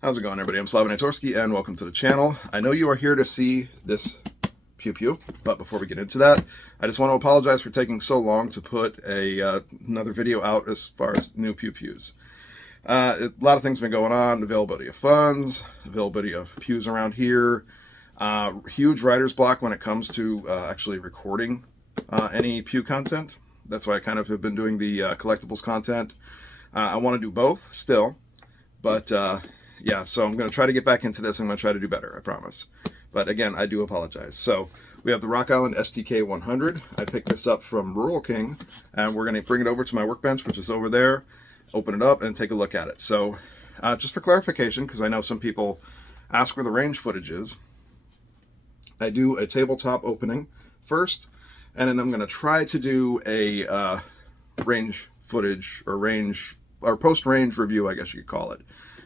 How's it going, everybody? I'm Slavinatorski, and welcome to the channel. I know you are here to see this pew, but before we get into that, I just want to apologize for taking so long to put another video out as far as new pews. A lot of things have been going on: availability of funds, availability of pews around here, huge writer's block when it comes to actually recording any pew content. That's why I kind of have been doing the collectibles content. I want to do both still, but yeah, so I'm going to try to get back into this. I'm going to try to do better, I promise. But again, I do apologize. So we have the Rock Island STK100. I picked this up from Rural King, and we're going to bring it over to my workbench, which is over there, open it up, and take a look at it. So just for clarification, because I know some people ask where the range footage is, I do a tabletop opening first, and then I'm going to try to do a range footage or post-range review, I guess you could call it,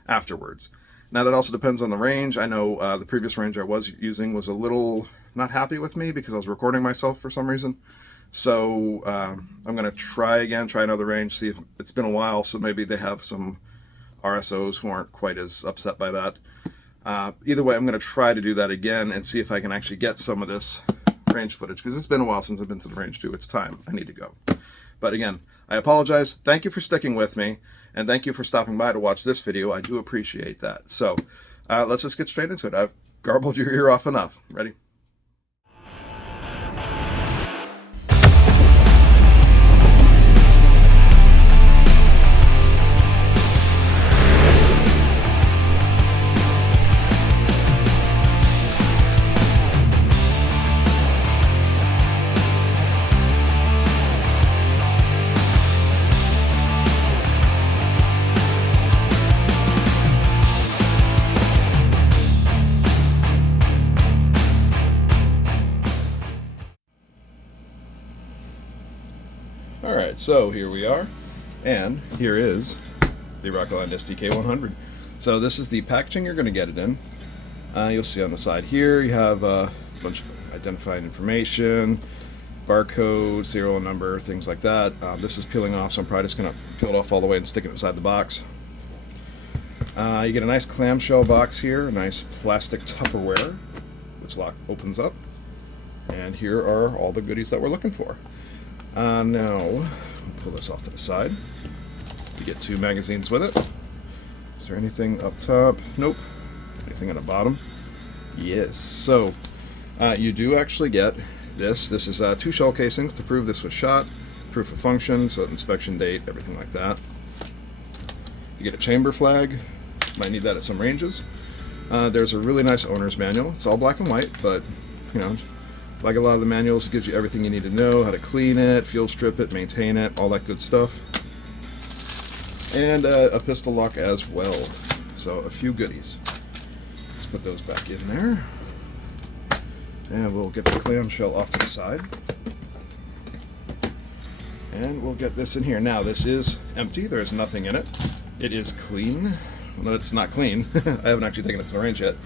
afterwards. Now that also depends on the range. I know the previous range I was using was a little not happy with me because I was recording myself for some reason. So I'm going to try another range, see if it's been a while, so maybe they have some RSOs who aren't quite as upset by that. Either way, I'm going to try to do that again and see if I can actually get some of this range footage, because it's been a while since I've been to the range too. It's time. I need to go. But again, I apologize. Thank you for sticking with me, and thank you for stopping by to watch this video. I do appreciate that. So let's just get straight into it. I've garbled your ear off enough. Ready? Alright, so here we are, and here is the Rock Island STK100. So this is the packaging you're going to get it in. You'll see on the side here you have a bunch of identifying information, barcode, serial number, things like that. This is peeling off, so I'm probably just going to peel it off all the way and stick it inside the box. You get a nice clamshell box here, a nice plastic Tupperware, which opens up. And here are all the goodies that we're looking for. Now, we'll pull this off to the side. You get 2 magazines with it. Is there anything up top? Nope. Anything on the bottom? Yes. So, you do actually get this. This is 2 shell casings to prove this was shot, proof of function, so inspection date, everything like that. You get a chamber flag. Might need that at some ranges. There's a really nice owner's manual. It's all black and white, but, you know, like a lot of the manuals, it gives you everything you need to know, how to clean it, fuel strip it, maintain it, all that good stuff. And a pistol lock as well. So a few goodies. Let's put those back in there. And we'll get the clamshell off to the side. And we'll get this in here. Now this is empty, there is nothing in it. It is clean. Well, it's not clean. I haven't actually taken it to the range yet,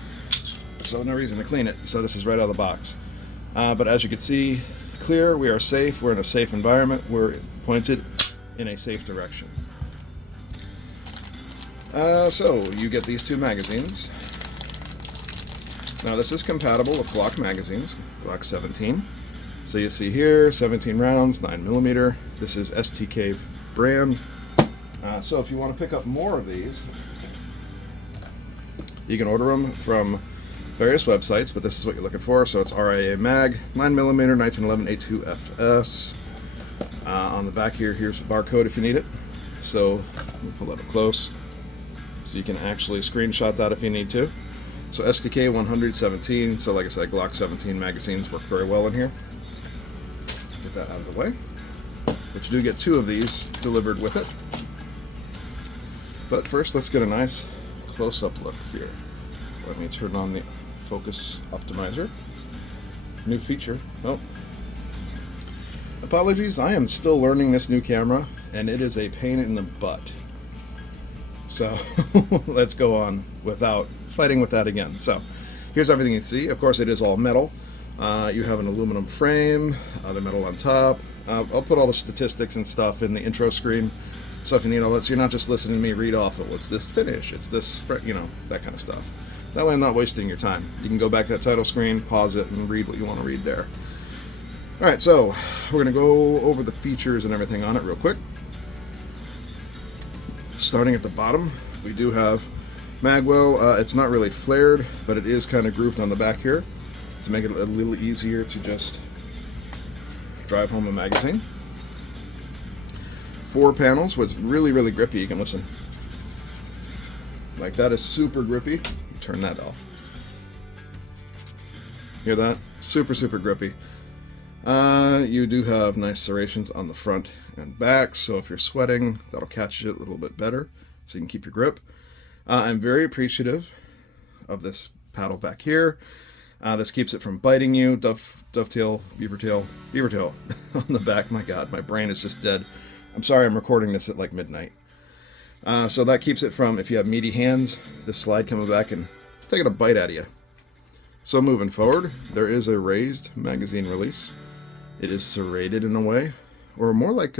so no reason to clean it. So this is right out of the box. But as you can see, clear, we are safe, we're in a safe environment, we're pointed in a safe direction. So you get these 2 magazines. Now this is compatible with Glock magazines, Glock 17. So you see here, 17 rounds, 9mm. This is STK brand. So if you want to pick up more of these, you can order them from various websites, but this is what you're looking for. So it's RIA Mag, 9mm, 1911 A2FS. On the back here, here's the barcode if you need it. So let me pull that up close, so you can actually screenshot that if you need to. So STK100 17. So like I said, Glock 17 magazines work very well in here. Get that out of the way. But you do get 2 of these delivered with it. But first, let's get a nice close-up look here. Let me turn on the focus optimizer. New feature. Oh. Apologies, I am still learning this new camera, and it is a pain in the butt. So let's go on without fighting with that again. So here's everything you see. Of course, it is all metal. You have an aluminum frame, the metal on top. I'll put all the statistics and stuff in the intro screen, stuff you need, all that, so you're not just listening to me read off of what's this finish, it's this, you know, that kind of stuff. That way I'm not wasting your time. You can go back to that title screen, pause it, and read what you want to read there. Alright, so we're going to go over the features and everything on it real quick. Starting at the bottom, we do have magwell. It's not really flared, but it is kind of grooved on the back here to make it a little easier to just drive home a magazine. 4 panels with really, really grippy. You can listen. Like, that is super grippy. Turn that off. Hear that? Super, super grippy. You do have nice serrations on the front and back, so if you're sweating, that'll catch it a little bit better, so you can keep your grip. I'm very appreciative of this paddle back here. This keeps it from biting you. Dovetail, beaver tail on the back. My God, my brain is just dead. I'm sorry I'm recording this at like midnight. So that keeps it from, if you have meaty hands, this slide coming back and taking a bite out of you. So moving forward, there is a raised magazine release. It is serrated in a way, or more like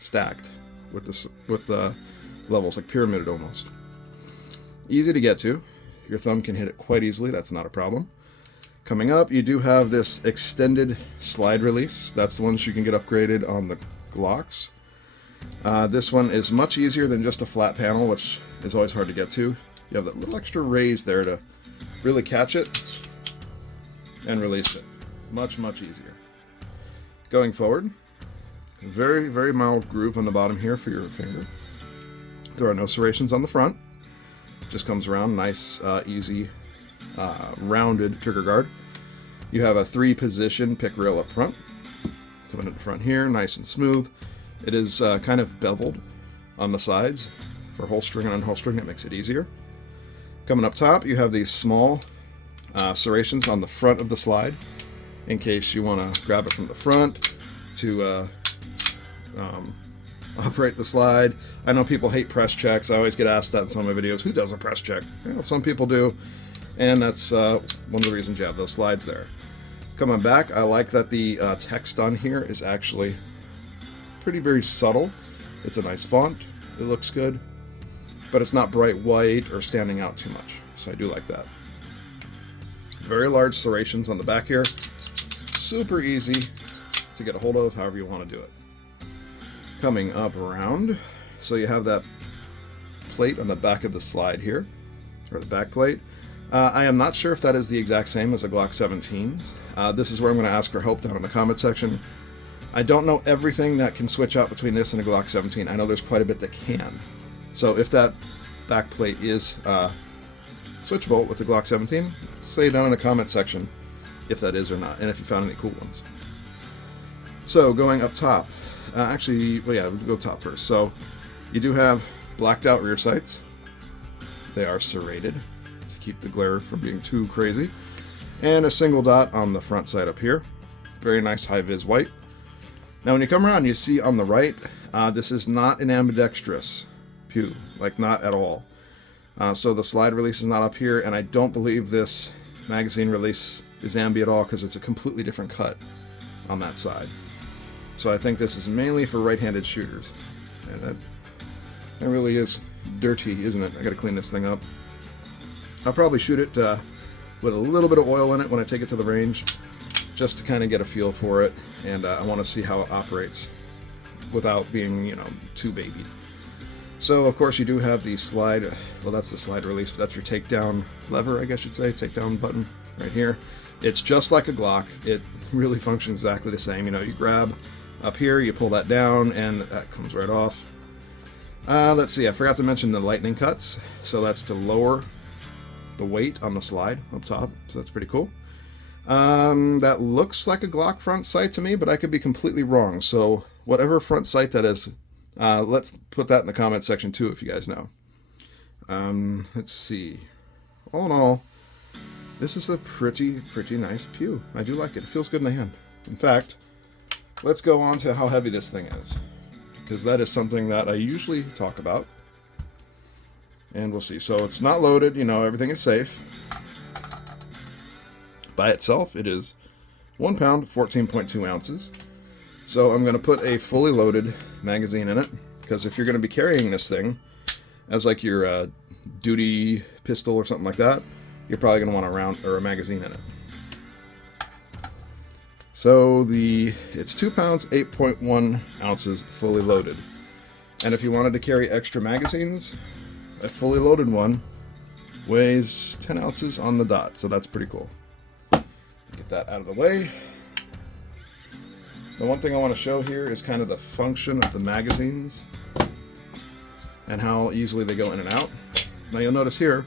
stacked with levels, like pyramided almost. Easy to get to. Your thumb can hit it quite easily. That's not a problem. Coming up, you do have this extended slide release. That's the ones you can get upgraded on the Glocks. This one is much easier than just a flat panel, which is always hard to get to. You have that little extra raise there to really catch it and release it. Much, much easier. Going forward, very, very mild groove on the bottom here for your finger. There are no serrations on the front. Just comes around, nice, easy, rounded trigger guard. You have a 3-position pick rail up front. Coming at the front here, nice and smooth. It is kind of beveled on the sides for holstering and unholstering. It makes it easier. Coming up top, you have these small serrations on the front of the slide, in case you want to grab it from the front to operate the slide. I know people hate press checks. I always get asked that in some of my videos. Who does a press check? You know, some people do, and that's one of the reasons you have those slides there. Coming back, I like that the text on here is actually very subtle. It's a nice font. It looks good, but it's not bright white or standing out too much, so I do like that. Very large serrations on the back here. Super easy to get a hold of however you want to do it. Coming up around, so you have that plate on the back of the slide here, or the back plate. I am not sure if that is the exact same as a Glock 17's. This is where I'm going to ask for help down in the comment section. I don't know everything that can switch out between this and a Glock 17. I know there's quite a bit that can. So if that back plate is switchable with the Glock 17, say down in the comment section if that is or not, and if you found any cool ones. So going up top, actually, well, yeah, we'll go top first. So you do have blacked out rear sights. They are serrated to keep the glare from being too crazy, and a single dot on the front side up here. Very nice high-vis white. Now when you come around, you see on the right, this is not an ambidextrous pew, like not at all. So the slide release is not up here, and I don't believe this magazine release is ambi at all, because it's a completely different cut on that side. So I think this is mainly for right-handed shooters, and that really is dirty, isn't it? I gotta clean this thing up. I'll probably shoot it with a little bit of oil in it when I take it to the range, just to kind of get a feel for it, and I want to see how it operates without being, you know, too babied. So of course you do have the slide, well, that's the slide release, but that's your takedown lever, I guess you'd say, takedown button right here. It's just like a Glock. It really functions exactly the same. You know, you grab up here, you pull that down, and that comes right off. Let's see, I forgot to mention the lightning cuts. So that's to lower the weight on the slide up top, so that's pretty cool. That looks like a Glock front sight to me, but I could be completely wrong. So whatever front sight that is, let's put that in the comment section too, if you guys know. Let's see. All in all, this is a pretty nice pew. I do like it. It feels good in the hand. In fact, let's go on to how heavy this thing is, because that is something that I usually talk about. And we'll see. So it's not loaded, you know, everything is safe. By itself, it is 1 pound, 14.2 ounces. So I'm going to put a fully loaded magazine in it, because if you're going to be carrying this thing as like your duty pistol or something like that, you're probably going to want a round or a magazine in it. So it's 2 pounds, 8.1 ounces fully loaded. And if you wanted to carry extra magazines, a fully loaded one weighs 10 ounces on the dot, so that's pretty cool. Get that out of the way. The one thing I want to show here is kind of the function of the magazines and how easily they go in and out. Now you'll notice here,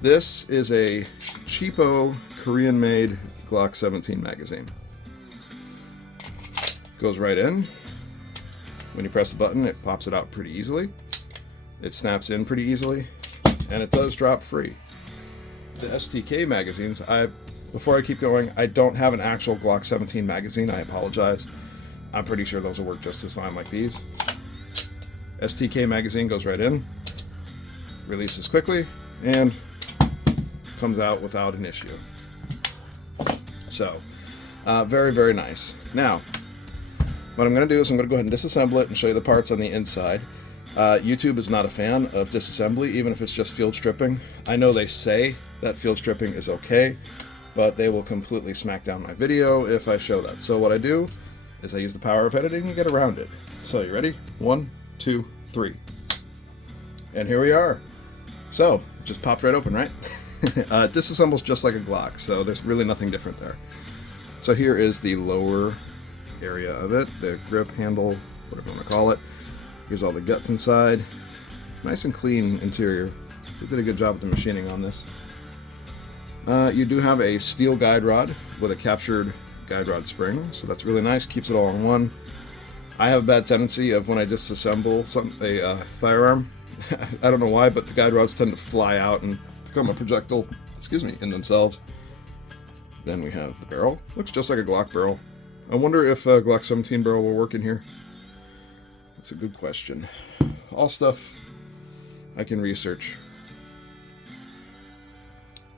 this is a cheapo Korean-made Glock 17 magazine. Goes right in. When you press the button, it pops it out pretty easily. It snaps in pretty easily, and it does drop free. The STK magazines, before I keep going, I don't have an actual Glock 17 magazine. I apologize. I'm pretty sure those will work just as fine like these. STK magazine goes right in, releases quickly, and comes out without an issue. So, very, very nice. Now, what I'm going to do is I'm going to go ahead and disassemble it and show you the parts on the inside. YouTube is not a fan of disassembly, even if it's just field stripping. I know they say that field stripping is okay, but they will completely smack down my video if I show that. So what I do is I use the power of editing and get around it. So you ready? 1, 2, 3. And here we are. So, just popped right open, right? It disassembles just like a Glock, so there's really nothing different there. So here is the lower area of it, the grip handle, whatever you want to call it. Here's all the guts inside. Nice and clean interior. They did a good job with the machining on this. You do have a steel guide rod with a captured guide rod spring, so that's really nice, keeps it all in one. I have a bad tendency of when I disassemble a firearm, I don't know why, but the guide rods tend to fly out and become a projectile, in themselves. Then we have the barrel. Looks just like a Glock barrel. I wonder if a Glock 17 barrel will work in here. That's a good question. All stuff I can research.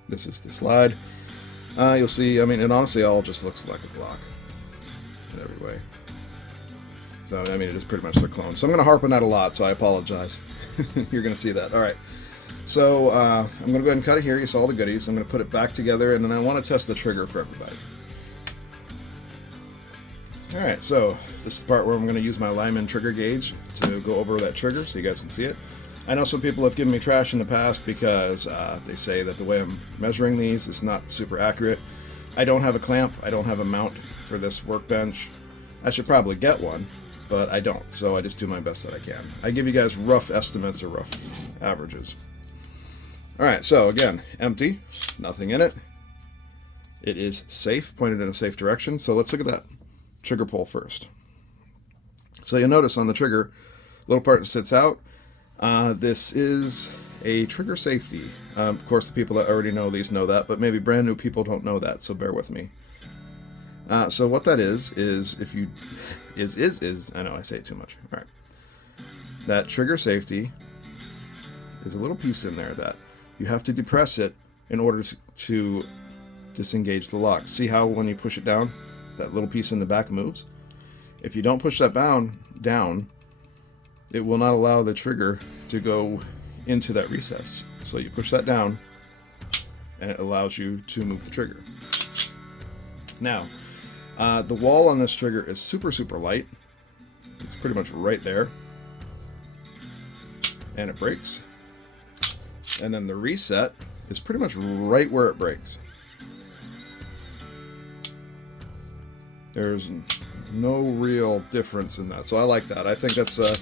This is the slide. You'll see, I mean, it honestly all just looks like a Glock in every way. So, I mean, it is pretty much the clone. So I'm going to harp on that a lot, so I apologize. You're going to see that. All right. So I'm going to go ahead and cut it here. You saw all the goodies. I'm going to put it back together, and then I want to test the trigger for everybody. All right, so this is the part where I'm going to use my Lyman trigger gauge to go over that trigger so you guys can see it. I know some people have given me trash in the past because they say that the way I'm measuring these is not super accurate. I don't have a clamp. I don't have a mount for this workbench. I should probably get one, but I don't, so I just do my best that I can. I give you guys rough estimates or rough averages. All right, so again, empty, nothing in it. It is safe, pointed in a safe direction, so let's look at that trigger pull first. So you'll notice on the trigger, little part that sits out. This is a trigger safety. Of course, the people that already know these know that, but maybe brand new people don't know that, so bear with me. So what that is if you I know I say it too much. All right, that trigger safety is a little piece in there that you have to depress it in order to disengage the lock. See how when you push it down, that little piece in the back moves? If you don't push that down, it will not allow the trigger to go into that recess. So you push that down, and it allows you to move the trigger. Now, the wall on this trigger is super, super light. It's pretty much right there. And it breaks. And then the reset is pretty much right where it breaks. There's no real difference in that. So I like that. I think that's a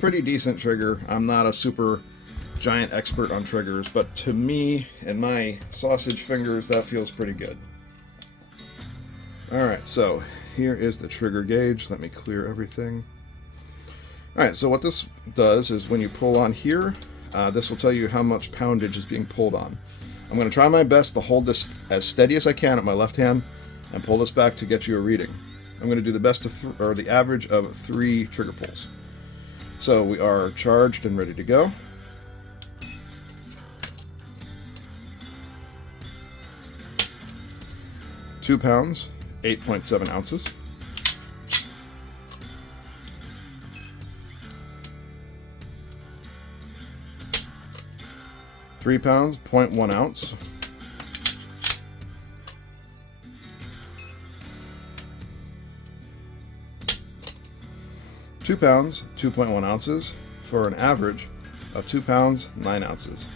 pretty decent trigger. I'm not a super giant expert on triggers, but to me and my sausage fingers, that feels pretty good. Alright, so here is the trigger gauge. Let me clear everything. Alright, so what this does is when you pull on here, this will tell you how much poundage is being pulled on. I'm going to try my best to hold this as steady as I can at my left hand and pull this back to get you a reading. I'm going to do the best of or the average of 3 trigger pulls. So we are charged and ready to go. £2, 8.7 ounces. 3 pounds, 0.1 ounce. 2 pounds, 2.1 ounces for an average of 2 pounds, 9 ounces.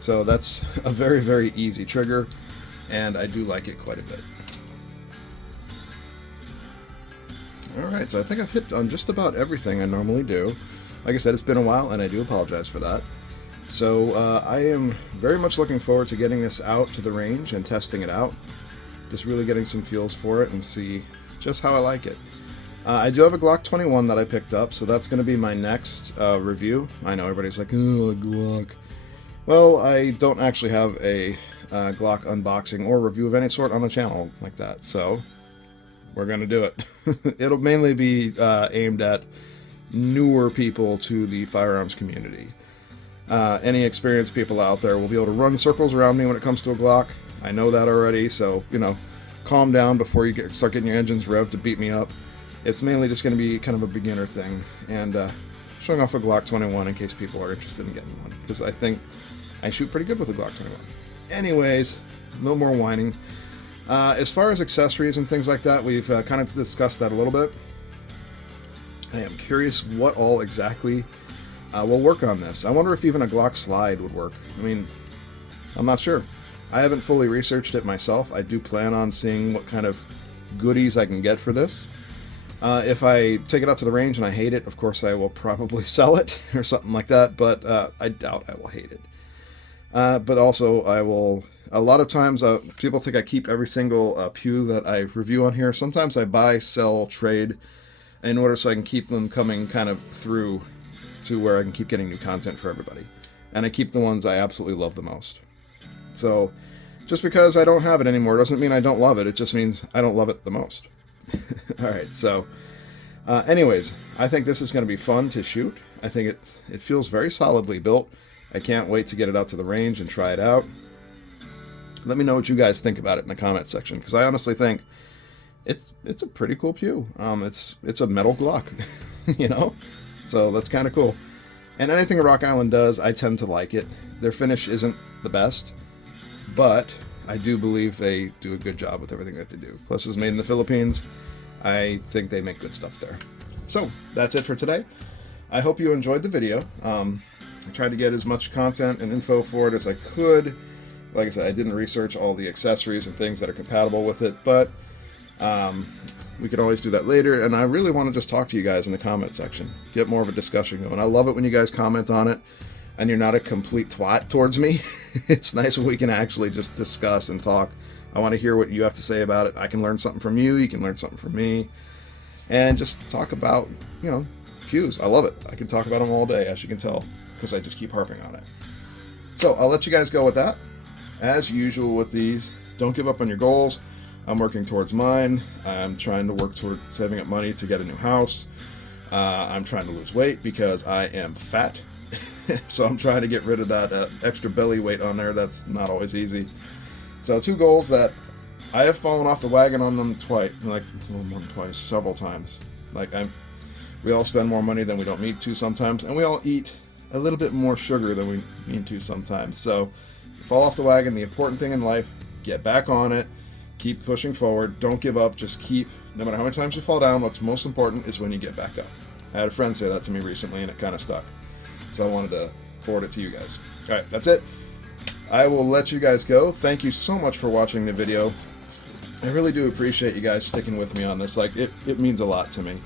So that's a very, very easy trigger, and I do like it quite a bit. Alright, so I think I've hit on just about everything I normally do. Like I said, it's been a while, and I do apologize for that. So I am very much looking forward to getting this out to the range and testing it out. Just really getting some feels for it and see just how I like it. I do have a Glock 21 that I picked up, so that's going to be my next review. I know everybody's like, oh, a Glock. Well, I don't actually have a Glock unboxing or review of any sort on the channel like that, so we're going to do it. It'll mainly be aimed at newer people to the firearms community. Any experienced people out there will be able to run circles around me when it comes to a Glock. I know that already, so, you know, calm down before you start getting your engines revved to beat me up. It's mainly just going to be kind of a beginner thing, and showing off a Glock 21 in case people are interested in getting one, because I think I shoot pretty good with a Glock 21. Anyways, no more whining. As far as accessories and things like that, we've kind of discussed that a little bit. I am curious what all exactly will work on this. I wonder if even a Glock slide would work. I mean, I'm not sure. I haven't fully researched it myself. I do plan on seeing what kind of goodies I can get for this. If I take it out to the range and I hate it, of course I will probably sell it or something like that, but I doubt I will hate it. But also I will, a lot of times people think I keep every single pew that I review on here. Sometimes I buy, sell, trade in order so I can keep them coming kind of through to where I can keep getting new content for everybody. And I keep the ones I absolutely love the most. So just because I don't have it anymore doesn't mean I don't love it. It just means I don't love it the most. Alright, so anyways, I think this is going to be fun to shoot. I think it feels very solidly built. I can't wait to get it out to the range and try it out. Let me know what you guys think about it in the comment section, because I honestly think it's a pretty cool pew. It's a metal Glock, you know? So that's kind of cool. And anything Rock Island does, I tend to like it. Their finish isn't the best, but I do believe they do a good job with everything that they do. Plus, it's made in the Philippines. I think they make good stuff there. So, that's it for today. I hope you enjoyed the video. I tried to get as much content and info for it as I could. Like I said, I didn't research all the accessories and things that are compatible with it, but we could always do that later. And I really want to just talk to you guys in the comment section. Get more of a discussion going. I love it when you guys comment on it and you're not a complete twat towards me. It's nice when we can actually just discuss and talk. I want to hear what you have to say about it. I can learn something from you. You can learn something from me. And just talk about, you know, pews. I love it. I can talk about them all day, as you can tell, because I just keep harping on it. So I'll let you guys go with that. As usual with these, don't give up on your goals. I'm working towards mine. I'm trying to work toward saving up money to get a new house. I'm trying to lose weight because I am fat. So I'm trying to get rid of that extra belly weight on there. That's not always easy. So 2 goals that I have fallen off the wagon on them twice, like more than twice, several times. Like we all spend more money than we don't need to sometimes, and we all eat a little bit more sugar than we need to sometimes. So fall off the wagon. The important thing in life, get back on it. Keep pushing forward. Don't give up. Just keep, no matter how many times you fall down, what's most important is when you get back up. I had a friend say that to me recently, and it kind of stuck. So I wanted to forward it to you guys. All right, that's it. I will let you guys go. Thank you so much for watching the video. I really do appreciate you guys sticking with me on this. Like, it means a lot to me.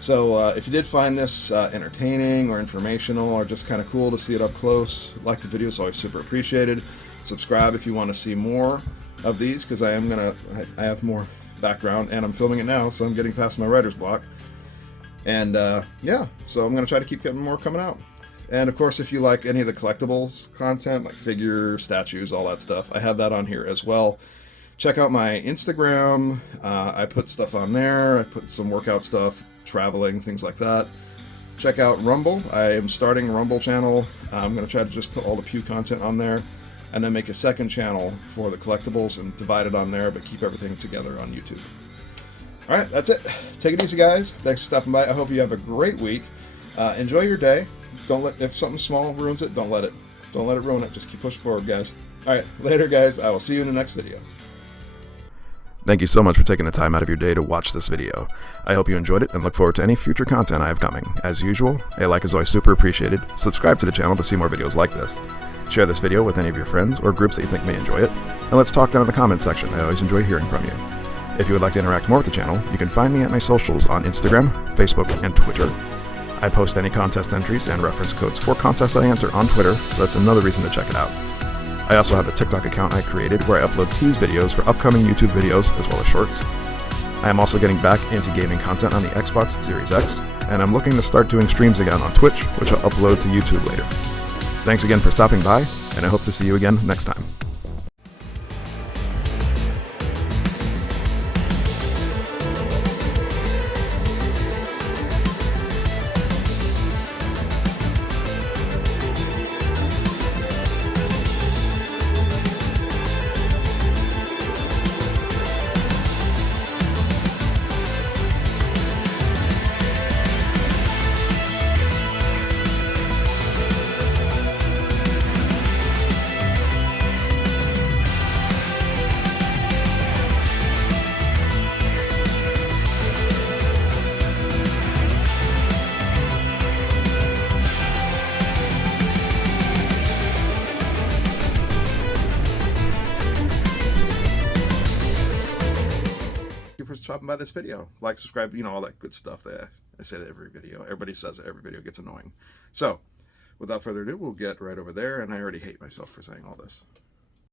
So if you did find this entertaining or informational or just kind of cool to see it up close, like the video, it's always super appreciated. Subscribe if you want to see more of these, because I have more background, and I'm filming it now, so I'm getting past my writer's block. And yeah, so I'm going to try to keep getting more coming out. And of course, if you like any of the collectibles content, like figures, statues, all that stuff, I have that on here as well. Check out my Instagram. I put stuff on there. I put some workout stuff, traveling, things like that. Check out Rumble. I am starting a Rumble channel. I'm going to try to just put all the pew content on there, and then make a second channel for the collectibles and divide it on there, but keep everything together on YouTube. All right, that's it. Take it easy, guys. Thanks for stopping by. I hope you have a great week. Enjoy your day. Don't let, if something small ruins it, don't let it. Don't let it ruin it. Just keep pushing forward, guys. All right, later, guys. I will see you in the next video. Thank you so much for taking the time out of your day to watch this video. I hope you enjoyed it and look forward to any future content I have coming. As usual, a like is always super appreciated. Subscribe to the channel to see more videos like this. Share this video with any of your friends or groups that you think may enjoy it. And let's talk down in the comments section. I always enjoy hearing from you. If you would like to interact more with the channel, you can find me at my socials on Instagram, Facebook, and Twitter. I post any contest entries and reference codes for contests I enter on Twitter, so that's another reason to check it out. I also have a TikTok account I created where I upload tease videos for upcoming YouTube videos as well as shorts. I am also getting back into gaming content on the Xbox Series X, and I'm looking to start doing streams again on Twitch, which I'll upload to YouTube later. Thanks again for stopping by, and I hope to see you again next time. For stopping by this video. Like, subscribe, all that good stuff that I say to every video. Everybody says it. Every video gets annoying. So, without further ado, we'll get right over there, and I already hate myself for saying all this.